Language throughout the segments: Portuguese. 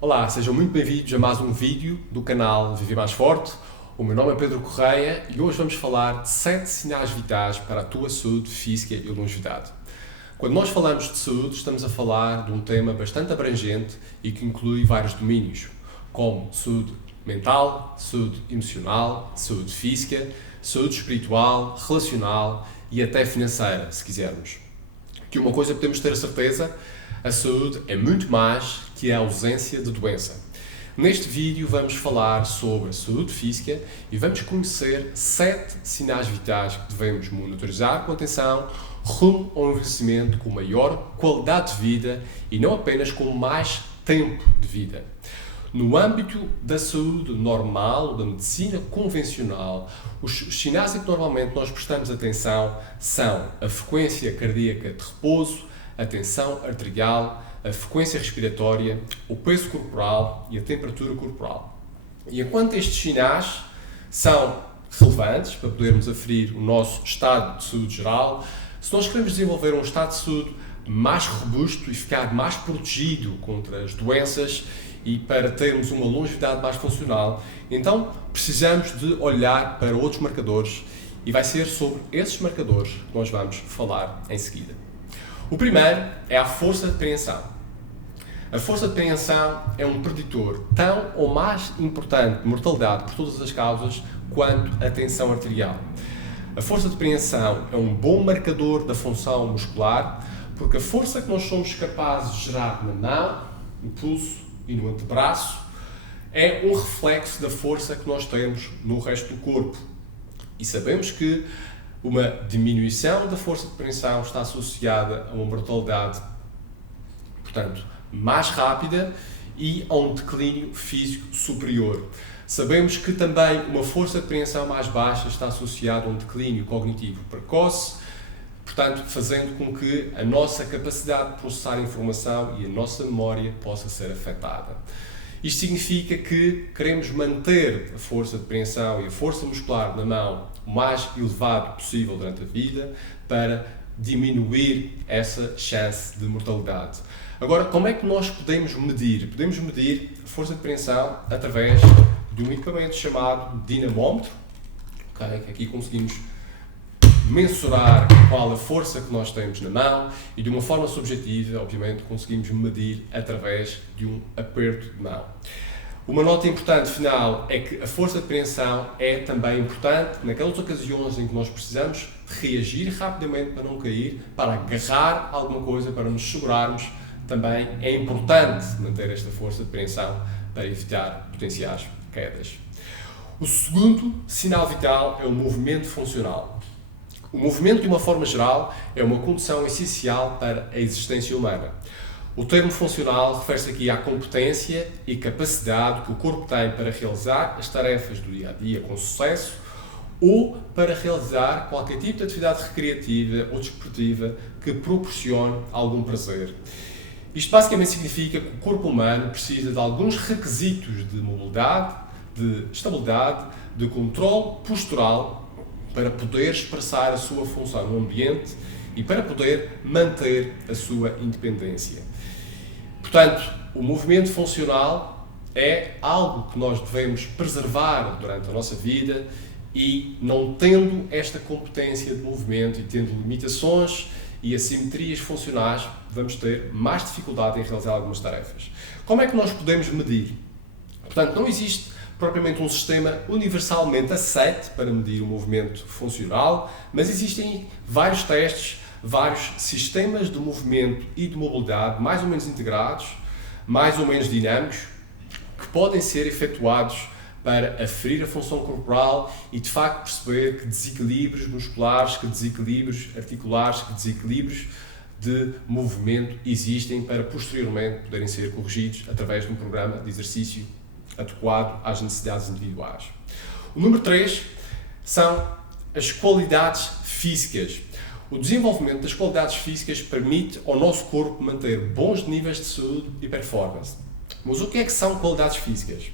Olá, sejam muito bem-vindos a mais um vídeo do canal Viver Mais Forte. O meu nome é Pedro Correia e hoje vamos falar de 7 sinais vitais para a tua saúde física e longevidade. Quando nós falamos de saúde, estamos a falar de um tema bastante abrangente e que inclui vários domínios, como saúde mental, saúde emocional, saúde física, saúde espiritual, relacional e até financeira, se quisermos. Que uma coisa podemos ter a certeza: a saúde é muito mais que a ausência de doença. Neste vídeo vamos falar sobre a saúde física e vamos conhecer 7 sinais vitais que devemos monitorizar com atenção rumo ao envelhecimento com maior qualidade de vida e não apenas com mais tempo de vida. No âmbito da saúde normal, da medicina convencional, os sinais a que normalmente nós prestamos atenção são a frequência cardíaca de repouso, a tensão arterial, a frequência respiratória, o peso corporal e a temperatura corporal. E enquanto estes sinais são relevantes para podermos aferir o nosso estado de saúde geral, se nós queremos desenvolver um estado de saúde mais robusto e ficar mais protegido contra as doenças e para termos uma longevidade mais funcional, então precisamos de olhar para outros marcadores e vai ser sobre esses marcadores que nós vamos falar em seguida. O primeiro é a força de preensão. A força de preensão é um preditor tão ou mais importante de mortalidade por todas as causas quanto a tensão arterial. A força de preensão é um bom marcador da função muscular, porque a força que nós somos capazes de gerar na mão, no pulso e no antebraço é um reflexo da força que nós temos no resto do corpo. E sabemos que uma diminuição da força de preensão está associada a uma mortalidade, portanto, mais rápida e a um declínio físico superior. Sabemos que também uma força de preensão mais baixa está associada a um declínio cognitivo precoce, portanto, fazendo com que a nossa capacidade de processar informação e a nossa memória possa ser afetada. Isto significa que queremos manter a força de preensão e a força muscular na mão o mais elevado possível durante a vida para diminuir essa chance de mortalidade. Agora, como é que nós podemos medir? Podemos medir a força de preensão através de um equipamento chamado dinamómetro, okay? Que aqui conseguimos mensurar qual a força que nós temos na mão e de uma forma subjetiva, obviamente, conseguimos medir através de um aperto de mão. Uma nota importante final é que a força de preensão é também importante naquelas ocasiões em que nós precisamos reagir rapidamente para não cair, para agarrar alguma coisa, para nos segurarmos. Também é importante manter esta força de preensão para evitar potenciais quedas. O segundo sinal vital é o movimento funcional. O movimento, de uma forma geral, é uma condição essencial para a existência humana. O termo funcional refere-se aqui à competência e capacidade que o corpo tem para realizar as tarefas do dia-a-dia com sucesso ou para realizar qualquer tipo de atividade recreativa ou desportiva que proporcione algum prazer. Isto basicamente significa que o corpo humano precisa de alguns requisitos de mobilidade, de estabilidade, de controle postural para poder expressar a sua função no ambiente e para poder manter a sua independência. Portanto, o movimento funcional é algo que nós devemos preservar durante a nossa vida e, não tendo esta competência de movimento e tendo limitações e assimetrias funcionais, vamos ter mais dificuldade em realizar algumas tarefas. Como é que nós podemos medir? Portanto, não existe propriamente um sistema universalmente aceite para medir o movimento funcional, mas existem vários testes, vários sistemas de movimento e de mobilidade mais ou menos integrados, mais ou menos dinâmicos, que podem ser efetuados para aferir a função corporal e, de facto, perceber que desequilíbrios musculares, que desequilíbrios articulares, que desequilíbrios de movimento existem para, posteriormente, poderem ser corrigidos através de um programa de exercício adequado às necessidades individuais. O número 3 são as qualidades físicas. O desenvolvimento das qualidades físicas permite ao nosso corpo manter bons níveis de saúde e performance. Mas o que é que são qualidades físicas?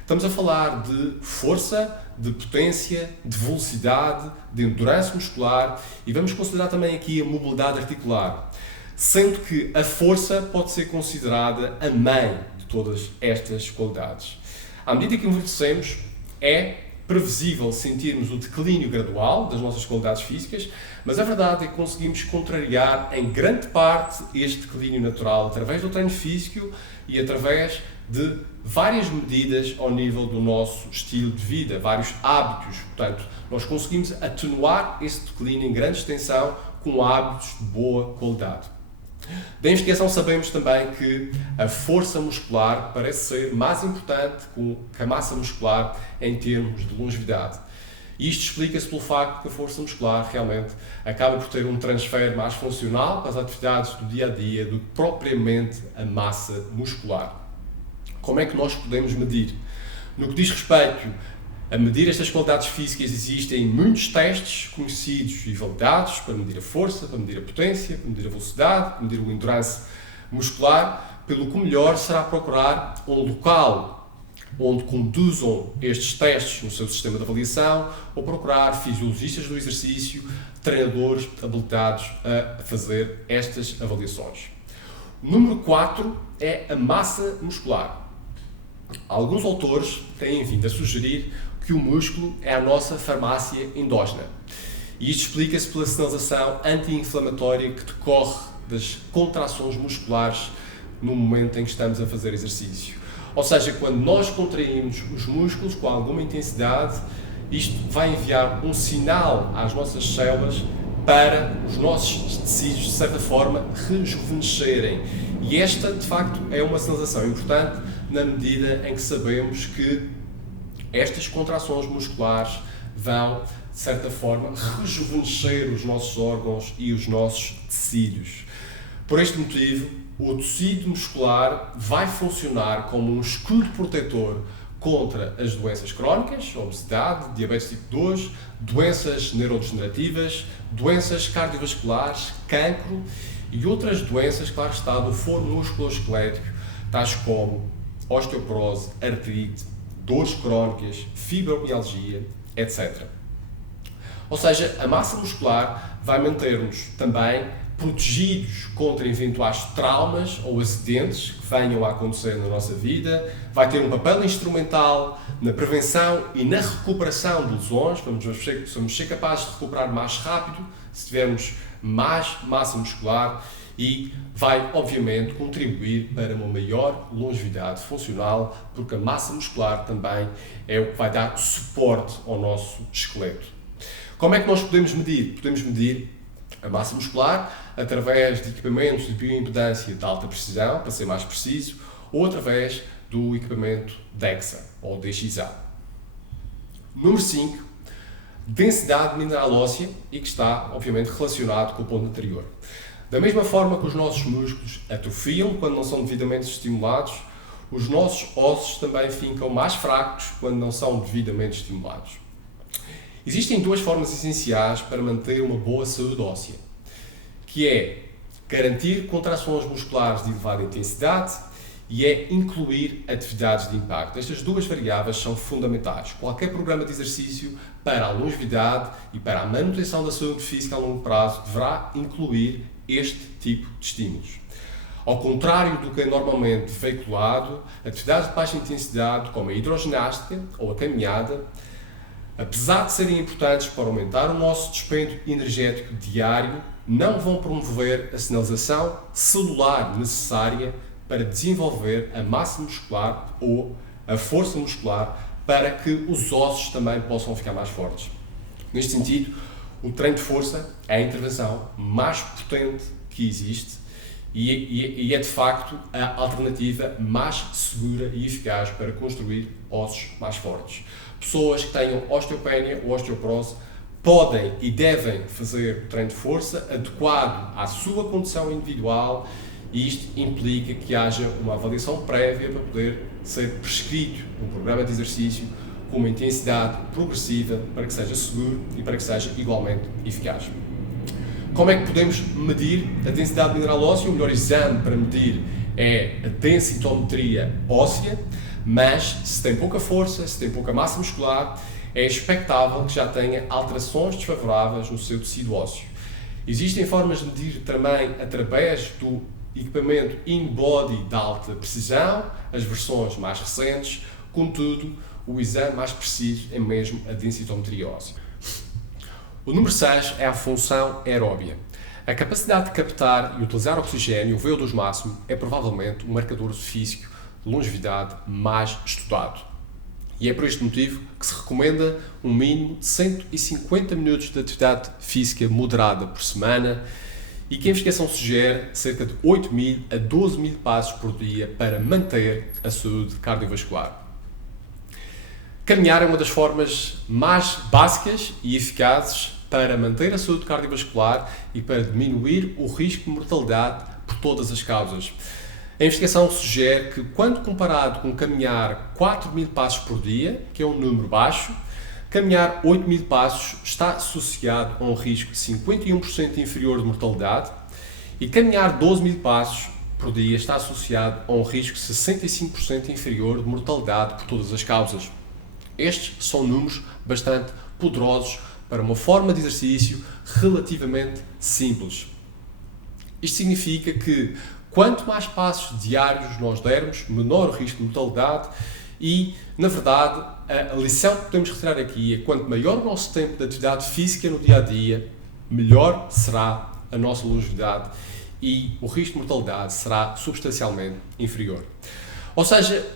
Estamos a falar de força, de potência, de velocidade, de endurance muscular e vamos considerar também aqui a mobilidade articular, sendo que a força pode ser considerada a mãe de todas estas qualidades. À medida que envelhecemos, é previsível sentirmos o declínio gradual das nossas qualidades físicas, mas a verdade é que conseguimos contrariar em grande parte este declínio natural através do treino físico e através de várias medidas ao nível do nosso estilo de vida, vários hábitos. Portanto, nós conseguimos atenuar esse declínio em grande extensão com hábitos de boa qualidade. Da investigação sabemos também que a força muscular parece ser mais importante que a massa muscular em termos de longevidade. E isto explica-se pelo facto que a força muscular realmente acaba por ter um transfer mais funcional para as atividades do dia a dia do que propriamente a massa muscular. Como é que nós podemos medir? No que diz respeito a medir estas qualidades físicas, existem muitos testes conhecidos e validados para medir a força, para medir a potência, para medir a velocidade, para medir o endurance muscular, pelo que o melhor será procurar um local onde conduzam estes testes no seu sistema de avaliação ou procurar fisiologistas do exercício, treinadores habilitados a fazer estas avaliações. O número 4 é a massa muscular. Alguns autores têm vindo a sugerir que o músculo é a nossa farmácia endógena. E isto explica-se pela sinalização anti-inflamatória que decorre das contrações musculares no momento em que estamos a fazer exercício. Ou seja, quando nós contraímos os músculos com alguma intensidade, isto vai enviar um sinal às nossas células para os nossos tecidos, de certa forma, rejuvenescerem. E esta, de facto, é uma sinalização importante na medida em que sabemos que estas contrações musculares vão, de certa forma, rejuvenescer os nossos órgãos e os nossos tecidos. Por este motivo, o tecido muscular vai funcionar como um escudo protetor contra as doenças crónicas, obesidade, diabetes tipo 2, doenças neurodegenerativas, doenças cardiovasculares, cancro e outras doenças, claro está, do foro musculoesquelético, tais como osteoporose, artrite, dores crónicas, fibromialgia, etc. Ou seja, a massa muscular vai manter-nos também protegidos contra eventuais traumas ou acidentes que venham a acontecer na nossa vida, vai ter um papel instrumental na prevenção e na recuperação de lesões, vamos ser capazes de recuperar mais rápido se tivermos mais massa muscular e vai, obviamente, contribuir para uma maior longevidade funcional, porque a massa muscular também é o que vai dar suporte ao nosso esqueleto. Como é que nós podemos medir? Podemos medir a massa muscular através de equipamentos de bioimpedância de alta precisão, para ser mais preciso, ou através do equipamento DEXA, ou DXA. Número 5, densidade mineral óssea, e que está, obviamente, relacionado com o ponto anterior. Da mesma forma que os nossos músculos atrofiam quando não são devidamente estimulados, os nossos ossos também ficam mais fracos quando não são devidamente estimulados. Existem duas formas essenciais para manter uma boa saúde óssea, que é garantir contrações musculares de elevada intensidade e é incluir atividades de impacto. Estas duas variáveis são fundamentais. Qualquer programa de exercício para a longevidade e para a manutenção da saúde física a longo prazo deverá incluir este tipo de estímulos. Ao contrário do que é normalmente veiculado, atividades de baixa intensidade, como a hidroginástica ou a caminhada, apesar de serem importantes para aumentar o nosso dispêndio energético diário, não vão promover a sinalização celular necessária para desenvolver a massa muscular ou a força muscular para que os ossos também possam ficar mais fortes. Neste sentido, o treino de força é a intervenção mais potente que existe e é de facto a alternativa mais segura e eficaz para construir ossos mais fortes. Pessoas que tenham osteopenia ou osteoporose podem e devem fazer treino de força adequado à sua condição individual e isto implica que haja uma avaliação prévia para poder ser prescrito um programa de exercício com uma intensidade progressiva para que seja seguro e para que seja igualmente eficaz. Como é que podemos medir a densidade mineral óssea? O melhor exame para medir é a densitometria óssea, mas se tem pouca força, se tem pouca massa muscular, é expectável que já tenha alterações desfavoráveis no seu tecido ósseo. Existem formas de medir também através do equipamento in-body de alta precisão, as versões mais recentes, contudo, o exame mais preciso é mesmo a densitometria. O número 6 é a função aeróbia. A capacidade de captar e utilizar oxigênio, o VO2 máximo, é provavelmente o marcador físico de longevidade mais estudado. E é por este motivo que se recomenda um mínimo de 150 minutos de atividade física moderada por semana e que a investigação sugere cerca de 8.000 a 12.000 passos por dia para manter a saúde cardiovascular. Caminhar é uma das formas mais básicas e eficazes para manter a saúde cardiovascular e para diminuir o risco de mortalidade por todas as causas. A investigação sugere que, quando comparado com caminhar 4.000 passos por dia, que é um número baixo, caminhar 8.000 passos está associado a um risco 51% inferior de mortalidade e caminhar 12.000 passos por dia está associado a um risco 65% inferior de mortalidade por todas as causas. Estes são números bastante poderosos para uma forma de exercício relativamente simples. Isto significa que quanto mais passos diários nós dermos, menor o risco de mortalidade e, na verdade, a lição que podemos retirar aqui é que quanto maior o nosso tempo de atividade física no dia-a-dia, melhor será a nossa longevidade e o risco de mortalidade será substancialmente inferior. Ou seja,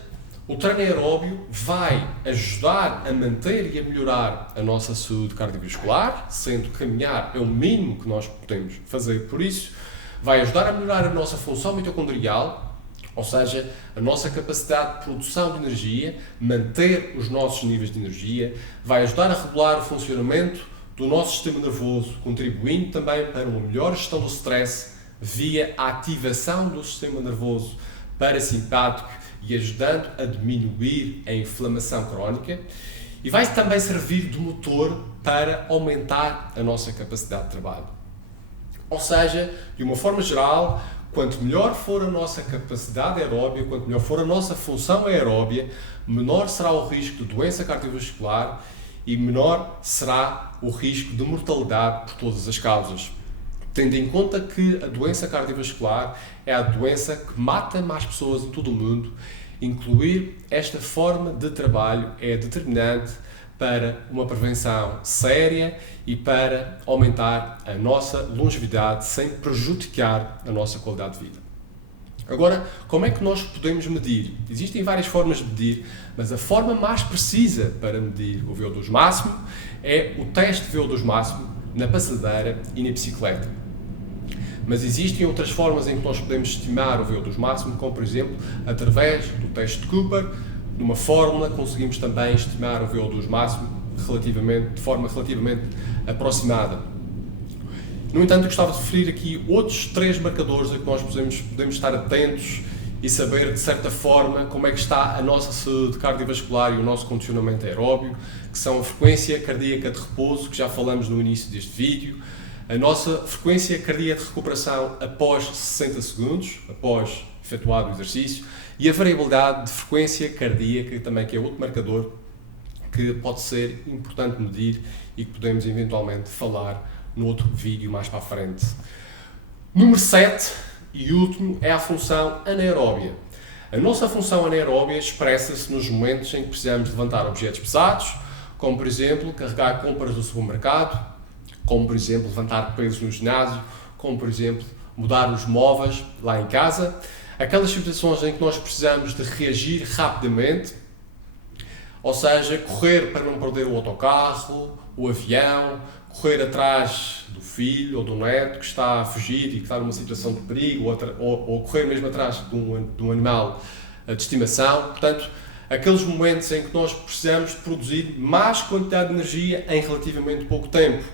o treino aeróbio vai ajudar a manter e a melhorar a nossa saúde cardiovascular, sendo que caminhar é o mínimo que nós podemos fazer por isso. Vai ajudar a melhorar a nossa função mitocondrial, ou seja, a nossa capacidade de produção de energia, manter os nossos níveis de energia, vai ajudar a regular o funcionamento do nosso sistema nervoso, contribuindo também para uma melhor gestão do stress via a ativação do sistema nervoso parasimpático e ajudando a diminuir a inflamação crónica, e vai também servir de motor para aumentar a nossa capacidade de trabalho. Ou seja, de uma forma geral, quanto melhor for a nossa capacidade aeróbia, quanto melhor for a nossa função aeróbia, menor será o risco de doença cardiovascular e menor será o risco de mortalidade por todas as causas. Tendo em conta que a doença cardiovascular é a doença que mata mais pessoas em todo o mundo, incluir esta forma de trabalho é determinante para uma prevenção séria e para aumentar a nossa longevidade sem prejudicar a nossa qualidade de vida. Agora, como é que nós podemos medir? Existem várias formas de medir, mas a forma mais precisa para medir o VO2 máximo é o teste de VO2 máximo na passadeira e na bicicleta. Mas existem outras formas em que nós podemos estimar o VO2 máximo, como por exemplo, através do teste de Cooper, numa fórmula conseguimos também estimar o VO2 máximo de forma relativamente aproximada. No entanto, eu gostava de referir aqui outros 3 marcadores a que nós podemos estar atentos e saber, de certa forma, como é que está a nossa saúde cardiovascular e o nosso condicionamento aeróbio, que são a frequência cardíaca de repouso, que já falamos no início deste vídeo, a nossa frequência cardíaca de recuperação após 60 segundos, após efetuado o exercício, e a variabilidade de frequência cardíaca, também, que é outro marcador que pode ser importante medir e que podemos eventualmente falar no outro vídeo mais para a frente. Número 7 e último é a função anaeróbia. A nossa função anaeróbia expressa-se nos momentos em que precisamos levantar objetos pesados, como por exemplo carregar compras do supermercado, como por exemplo levantar pesos no ginásio, como por exemplo mudar os móveis lá em casa, aquelas situações em que nós precisamos de reagir rapidamente, ou seja, correr para não perder o autocarro, o avião, correr atrás do filho ou do neto que está a fugir e que está numa situação de perigo, ou correr mesmo atrás de um animal de estimação. Portanto, aqueles momentos em que nós precisamos de produzir mais quantidade de energia em relativamente pouco tempo.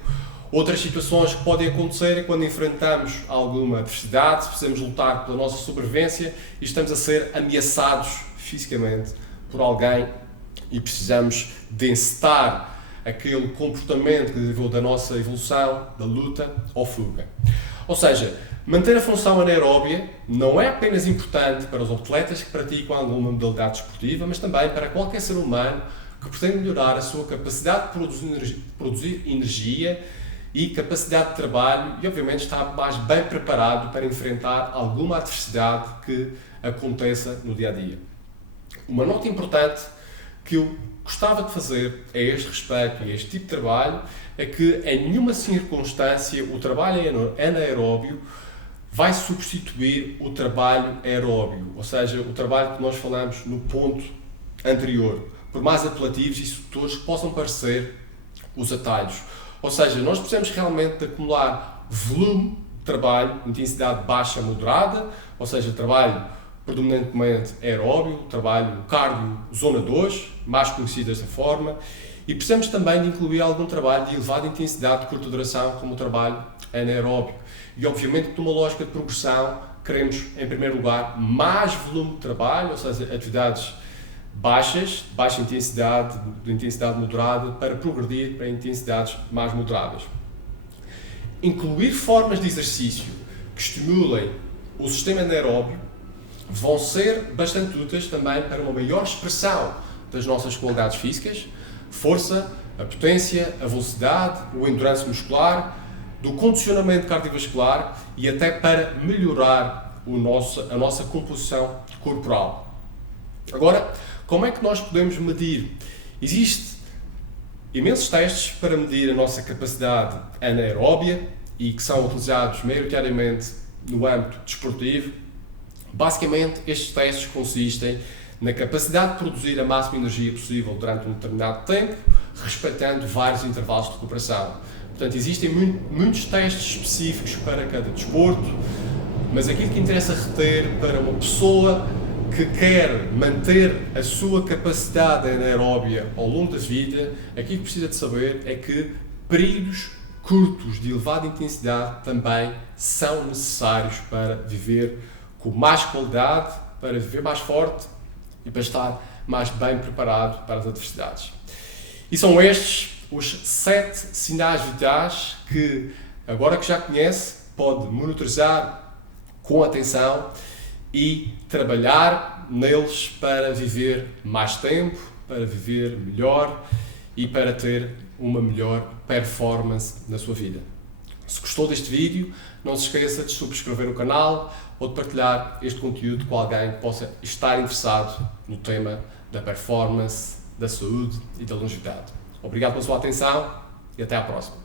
Outras situações que podem acontecer é quando enfrentamos alguma adversidade, precisamos lutar pela nossa sobrevivência e estamos a ser ameaçados fisicamente por alguém e precisamos de encetar aquele comportamento que derivou da nossa evolução, da luta ou fuga. Ou seja, manter a função anaeróbia não é apenas importante para os atletas que praticam alguma modalidade esportiva, mas também para qualquer ser humano que pretende melhorar a sua capacidade de produzir energia e capacidade de trabalho e, obviamente, está mais bem preparado para enfrentar alguma adversidade que aconteça no dia a dia. Uma nota importante que eu gostava de fazer a este respeito e a este tipo de trabalho é que em nenhuma circunstância o trabalho anaeróbio vai substituir o trabalho aeróbio, ou seja, o trabalho que nós falamos no ponto anterior. Por mais apelativos e setores que possam parecer os atalhos. Ou seja, nós precisamos realmente de acumular volume de trabalho, intensidade baixa a moderada, ou seja, trabalho predominantemente aeróbio, trabalho cardio zona 2, mais conhecido desta forma, e precisamos também de incluir algum trabalho de elevada intensidade de curta duração, como o trabalho anaeróbio. E obviamente, numa lógica de progressão, queremos, em primeiro lugar, mais volume de trabalho, ou seja, atividades baixas, baixa intensidade, de intensidade moderada, para progredir para intensidades mais moderadas. Incluir formas de exercício que estimulem o sistema anaeróbio vão ser bastante úteis também para uma maior expressão das nossas qualidades físicas, força, a potência, a velocidade, o endurance muscular, do condicionamento cardiovascular e até para melhorar a nossa composição corporal. Agora, como é que nós podemos medir? Existem imensos testes para medir a nossa capacidade anaeróbia e que são utilizados maioritariamente no âmbito desportivo. Basicamente, estes testes consistem na capacidade de produzir a máxima energia possível durante um determinado tempo, respeitando vários intervalos de recuperação. Portanto, existem muitos testes específicos para cada desporto, mas aquilo que interessa reter para uma pessoa que quer manter a sua capacidade anaeróbia ao longo da vida, aquilo que precisa de saber é que períodos curtos de elevada intensidade também são necessários para viver com mais qualidade, para viver mais forte e para estar mais bem preparado para as adversidades. E são estes os 7 sinais vitais que, agora que já conhece, pode monitorizar com atenção e trabalhar neles para viver mais tempo, para viver melhor e para ter uma melhor performance na sua vida. Se gostou deste vídeo, não se esqueça de subscrever o canal ou de partilhar este conteúdo com alguém que possa estar interessado no tema da performance, da saúde e da longevidade. Obrigado pela sua atenção e até à próxima.